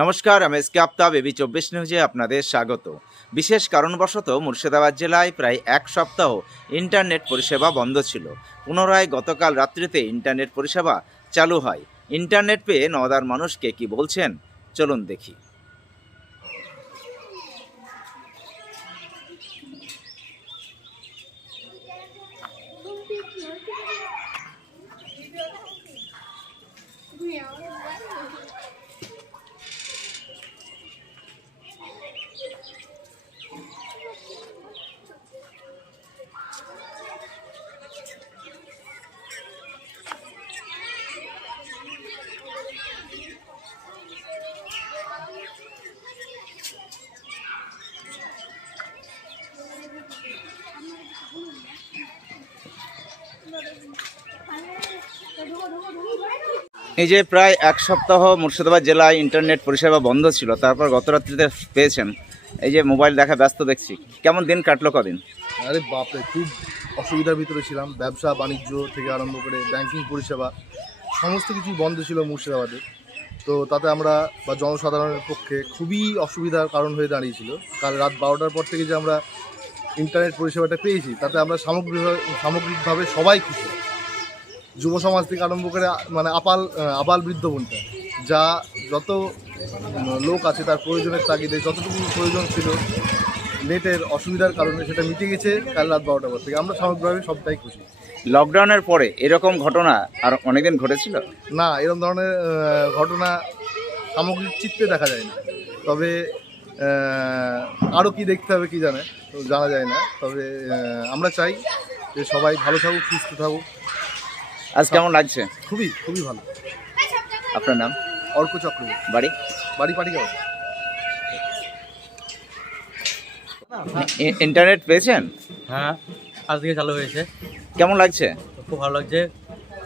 নমস্কার, আমি SK Aftab AB চব্বিশ নিউজে আপনাদের স্বাগত। বিশেষ কারণবশত মুর্শিদাবাদ জেলায় প্রায় এক সপ্তাহ ইন্টারনেট পরিষেবা বন্ধ ছিল। পুনরায় গতকাল রাত্রিতে ইন্টারনেট পরিষেবা চালু হয়। ইন্টারনেট পেয়ে নওদার মানুষকে কি বলছেন? চলুন দেখি। এই যে প্রায় এক সপ্তাহ মুর্শিদাবাদ জেলায় ইন্টারনেট পরিষেবা বন্ধ ছিল, তারপর গত রাত্রিতে পেয়েছেন। এই যে মোবাইল দেখা ব্যস্ত দেখছি। কেমন দিন কাটলো কদিন? আরে বাপরে, খুব অসুবিধার ভিতরে ছিলাম। ব্যবসা, বাণিজ্য থেকে আরম্ভ করে ব্যাংকিং পরিষেবা, সমস্ত কিছুই বন্ধ ছিল মুর্শিদাবাদে। তো তাতে আমরা বা জনসাধারণের পক্ষে খুবই অসুবিধার কারণ হয়ে দাঁড়িয়েছিল। কাল রাত বারোটার পর থেকে যে আমরা ইন্টারনেট পরিষেবাটা পেয়েছি, তাতে আমরা সামগ্রিক সামগ্রিকভাবে সবাই খুশি। যুব সমাজ থেকে আরম্ভ করে মানে আপাল আবাল বৃদ্ধ বনটা যা যত লোক আছে তার প্রয়োজনের তাগিদে যতটুকু প্রয়োজন ছিল নেটের অসুবিধার কারণে সেটা মিটে গেছে কাল রাত বারোটা পর থেকে। আমরা সামগ্রিকভাবে সবটাই খুশি। লকডাউনের পরে এরকম ঘটনা আর অনেকদিন ঘটেছিল? না এরকম ধরনের ঘটনা সামগ্রিক চিত্রে দেখা যায় না তবে আরও কি দেখতে হবে কি জানে তো জানা যায় না। তবে আমরা চাই যে সবাই ভালো থাকুক সুস্থ থাকুক। আজ কেমন লাগছে? খুবই খুবই ভালো। আপনার নাম? অর্ক চক্রবর্তী। বাড়ি? বাড়ি যাওয়া ই- ইন্টারনেট পেয়েছেন? হ্যাঁ আজ থেকে চালু হয়েছে। কেমন লাগছে? খুব ভালো লাগছে।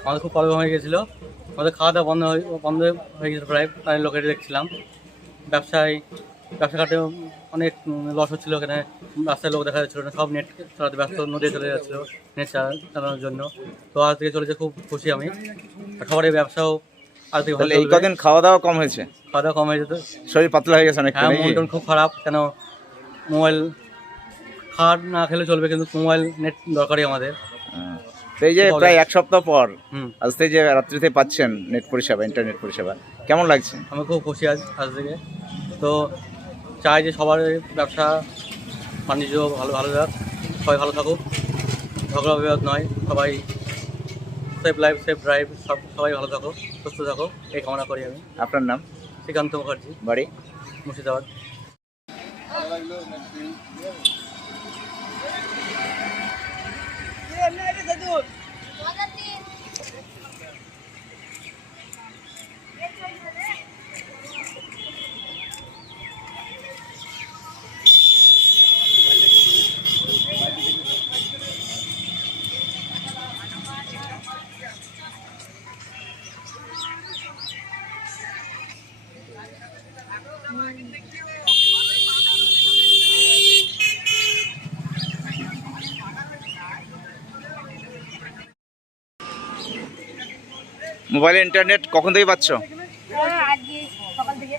আমাদের খুব প্রবলেম হয়ে গেছিল। আমাদের খাওয়া দাওয়া বন্ধ হয়ে বন্ধ হয়ে গেছিল প্রায়। প্রায় লোকের দেখছিলাম। ব্যবসায় ব্যবসা ঘাটে অনেক লস হচ্ছিল এখানে রাস্তায় লোক দেখা যাচ্ছিল না সব নেট চালাতে ব্যস্ত নদী চলে যাচ্ছিল নেট চালানোর জন্য। তো আজ থেকে চলেছে খুব খুশি আমি। আর সবারই ব্যবসাও আজ থেকে ভালো এই কদিন খাওয়া দাওয়া কম হয়েছে? খাওয়া দাওয়া কম হয়ে যেত শরীর পাতলা হয়ে গেছে অনেক হ্যাঁ মন খুব খারাপ কেন মোবাইল খাওয়ার না খেলে চলবে কিন্তু মোবাইল নেট দরকারই আমাদের। তো এই যে প্রায় এক সপ্তাহ পর আজ থেকে যে রাত্রিতে পাচ্ছেন নেট পরিষেবা ইন্টারনেট পরিষেবা কেমন লাগছে? আমি খুব খুশি আজ আজ থেকে। তো চাই যে সবার ব্যবসা বাণিজ্য ভালো ভালো যাক সবাই ভালো থাকুক। ঝগড়া বিবাদ নয় সবাই সেফ লাইফ সেফ ড্রাইভ সব সবাই ভালো থাকো সুস্থ থাকো এই কামনা করি আমি। আপনার নাম? শ্রীকান্ত মুখার্জি। বাড়ি? মুর্শিদাবাদ। মোবাইলে ইন্টারনেট কখন থেকে পাচ্ছ? আজকে সকাল থেকে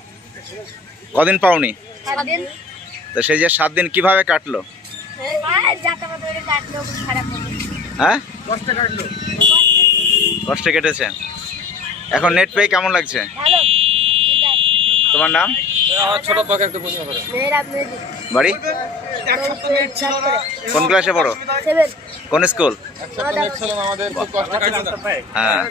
কদিন পাওনি? তো সেই যে সাত দিন কীভাবে কাটলো? হ্যাঁ? কষ্টে কেটেছে। এখন নেট পেয়ে কেমন লাগছে? তোমার নাম? মেয়েরা মেয়েদি বাড়ি? কোন ক্লাসে পড়ো? কোন স্কুল হ্যাঁ।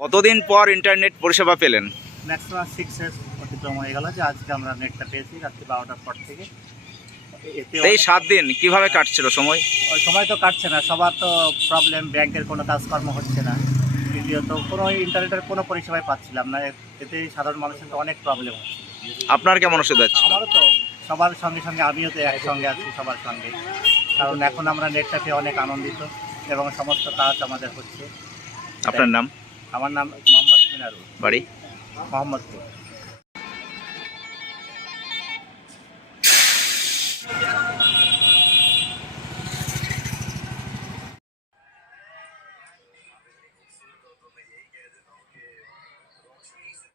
কতদিন পর ইন্টারনেট পরিষেবা পেলেন? ম্যাক্সিমাম সিক্স ইয়ার্স অতিক্রম হয়ে গেল যে আজকে আমরা নেটটা পেয়েছি রাত্রি বারোটার পর থেকে। এই সাত দিন কীভাবে কাটছিল সময়? ওই সময় তো কাটছে না সবার তো প্রবলেম ব্যাংকের কোনো কাজকর্ম হচ্ছে না। দ্বিতীয়ত কোনো ইন্টারনেটের কোনো পরিষেবাই পাচ্ছিলাম না এতে সাধারণ মানুষের তো অনেক প্রবলেম হচ্ছে। আপনার কেমন অসুবিধা আছে আমারও তো সবার সঙ্গে সঙ্গে আমিও তো একসঙ্গে আছি সবার সঙ্গে। কারণ এখন আমরা নেটটা পেয়ে অনেক আনন্দিত এবং সমস্ত কাজ আমাদের হচ্ছে। আপনার নাম? আমার নাম মোহাম্মদ মিনারুল। বাড়ি? মোহাম্মদপুর।